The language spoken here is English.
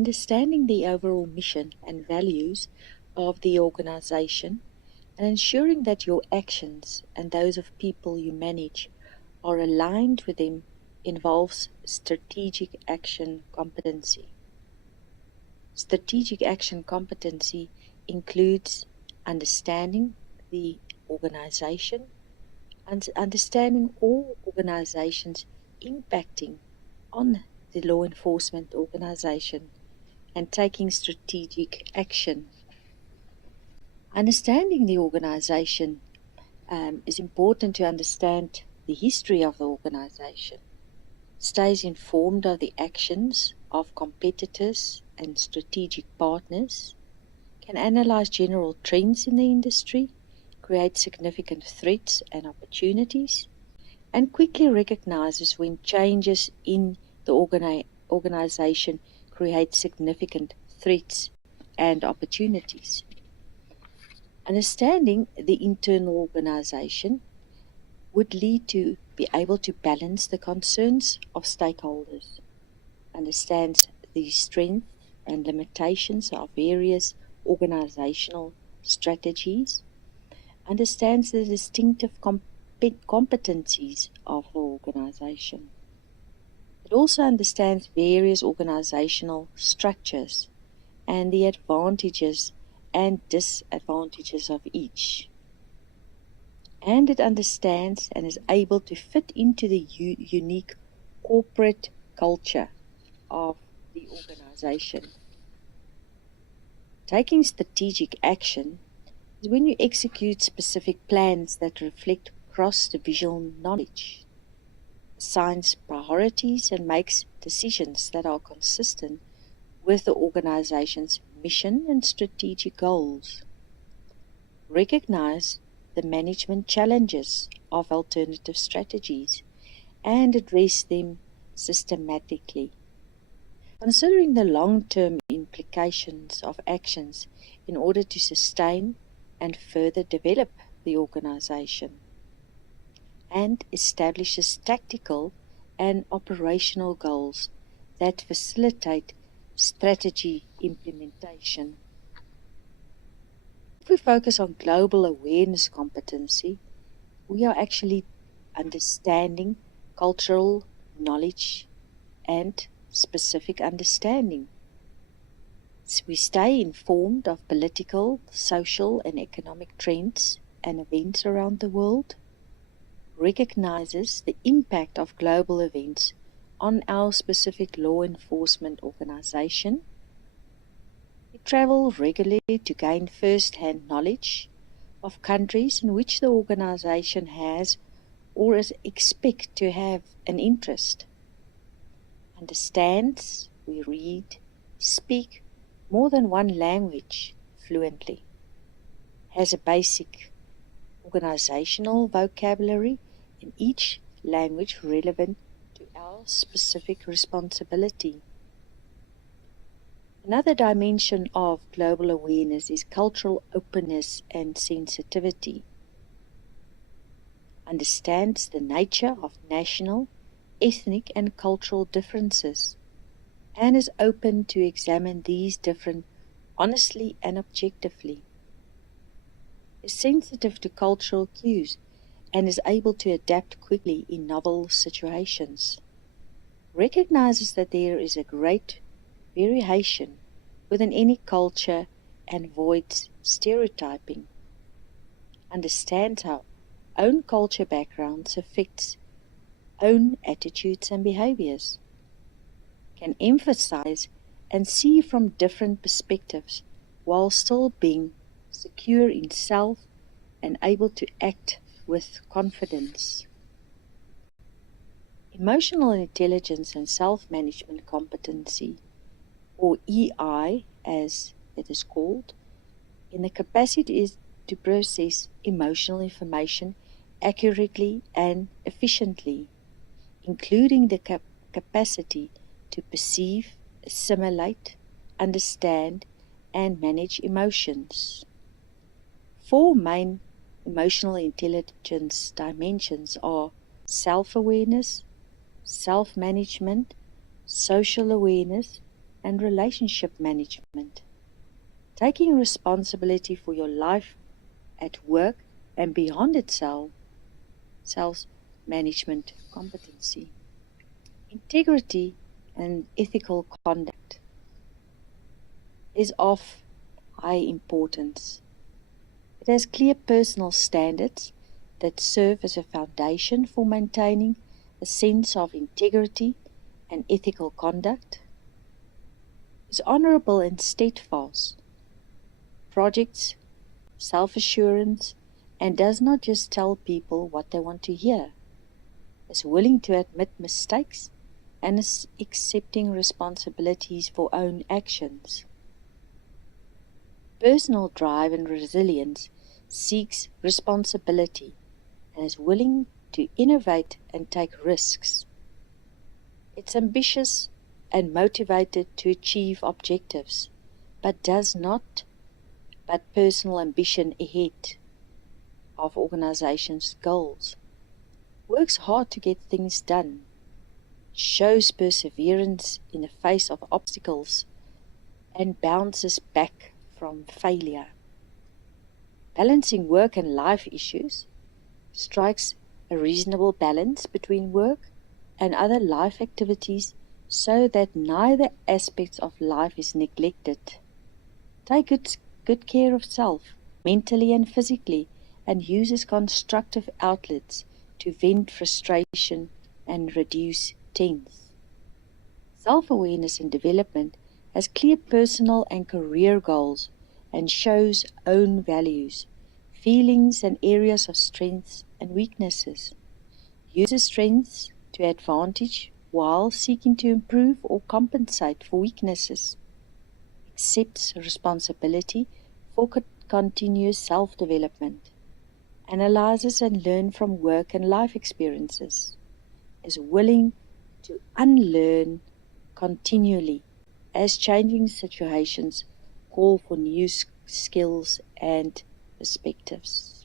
understanding the overall mission and values of the organization, and ensuring that your actions and those of people you manage are aligned with them involves strategic action competency. Strategic action competency includes understanding the organization and understanding all organizations impacting on the law enforcement organization and taking strategic action. Understanding the organization is important to understand the history of the organization, stays informed of the actions of competitors and strategic partners, can analyze general trends in the industry, create significant threats and opportunities, and quickly recognizes when changes in the organization create significant threats and opportunities. Understanding the internal organization would lead to be able to balance the concerns of stakeholders, understands the strengths and limitations of various organizational strategies, understands the distinctive competencies of the organization. It also understands various organizational structures and the advantages and disadvantages of each. And it understands and is able to fit into the unique corporate culture of the organization. Taking strategic action is when you execute specific plans that reflect cross-divisional knowledge, assigns priorities and makes decisions that are consistent with the organization's mission and strategic goals. Recognize the management challenges of alternative strategies and address them systematically. Considering the long-term implications of actions in order to sustain and further develop the organization, and establishes tactical and operational goals that facilitate strategy implementation. If we focus on global awareness competency, we are actually understanding cultural knowledge and specific understanding. So we stay informed of political, social, and economic trends and events around the world, recognizes the impact of global events on our specific law enforcement organization. We travel regularly to gain first-hand knowledge of countries in which the organization has or is expect to have an interest. Understands, we read, speak more than one language fluently. Has a basic organizational vocabulary in each language relevant to our specific responsibility. Another dimension of global awareness is cultural openness and sensitivity. Understands the nature of national, ethnic, and cultural differences, and is open to examine these different honestly and objectively. Is sensitive to cultural cues and is able to adapt quickly in novel situations. Recognizes that there is a great variation within any culture and avoids stereotyping. Understands how own culture backgrounds affects own attitudes and behaviors. Can emphasize and see from different perspectives while still being secure in self and able to act with confidence. Emotional intelligence and self-management competency, or EI as it is called, in the capacity is to process emotional information accurately and efficiently, including the capacity to perceive, assimilate, understand, and manage emotions. Four main emotional intelligence dimensions are self-awareness, self-management, social awareness, and relationship management. Taking responsibility for your life at work and beyond itself, self-management competency. Integrity and ethical conduct is of high importance. It has clear personal standards that serve as a foundation for maintaining a sense of integrity and ethical conduct. Is honorable and steadfast, projects self-assurance, and does not just tell people what they want to hear, is willing to admit mistakes and is accepting responsibilities for own actions. Personal drive and resilience seeks responsibility and is willing to innovate and take risks. It's ambitious and motivated to achieve objectives, but does not put personal ambition ahead of organization's goals. Works hard to get things done, shows perseverance in the face of obstacles, and bounces back from failure. Balancing work and life issues strikes a reasonable balance between work and other life activities so that neither aspect of life is neglected. Take good care of self, mentally and physically, and uses constructive outlets to vent frustration and reduce tense. Self-awareness and development has clear personal and career goals and shows own values, feelings and areas of strengths and weaknesses. Uses strengths to advantage while seeking to improve or compensate for weaknesses. Accepts responsibility for continuous self-development, analyzes and learns from work and life experiences, is willing to unlearn continually as changing situations call for new skills and perspectives.